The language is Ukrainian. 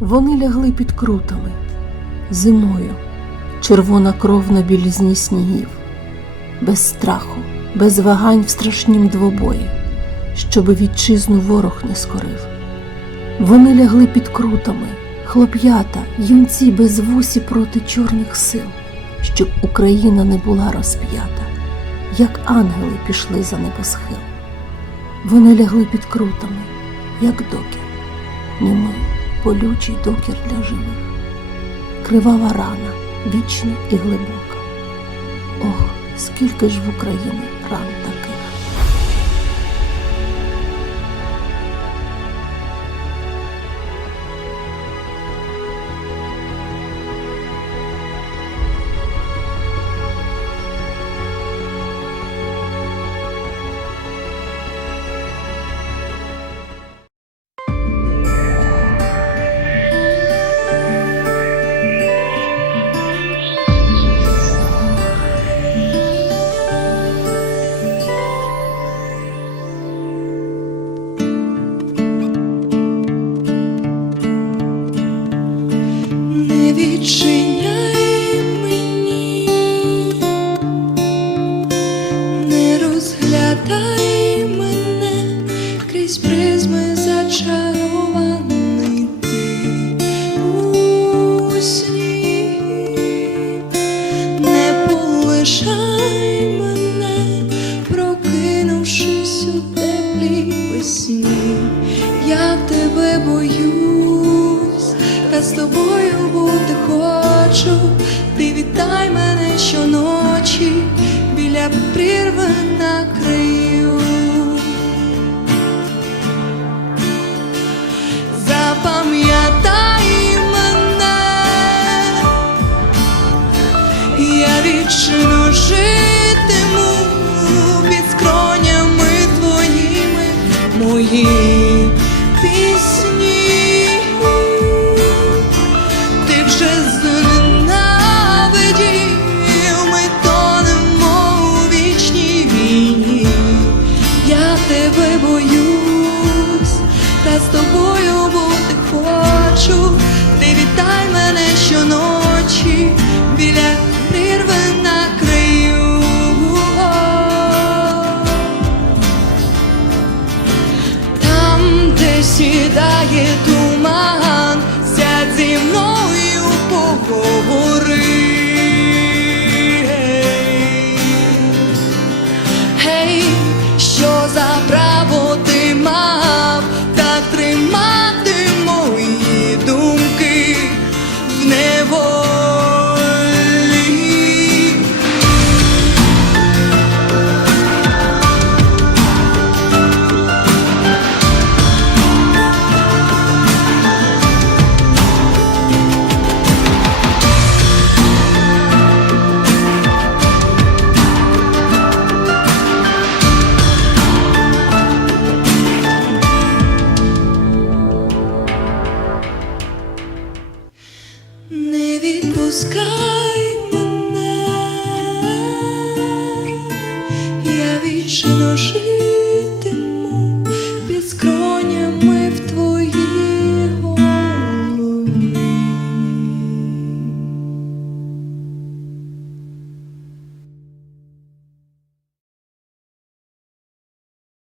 Вони лягли під крутами зимою, червона кров на білізні снігів, без страху, без вагань в страшнім двобої, щоби вітчизну ворог не скорив. Вони лягли під крутами, хлоп'ята, юнці без вусі проти чорних сил, щоб Україна не була розп'ята, як ангели пішли за небосхил. Вони лягли під крутами, як докір, німий, болючий докір для живих, кривава рана, вічна і глибока. Ох, скільки ж в Україні ран відчиняй мені, не розглядай мене крізь призми зачарований у сні, не полишай мене, прокинувшись у теплій весні, я тебе боюсь, та з тобою щоночі біля прірви на краю. Запам'ятай мене, я вічно житиму під скронями твоїми мої пісні. Ти вже зненавидів, тебе боюсь, та з тобою бути хочу. Ти вітай мене щоночі біля прірви на краю. Там, де сідає туман, відпускай я вічно жив.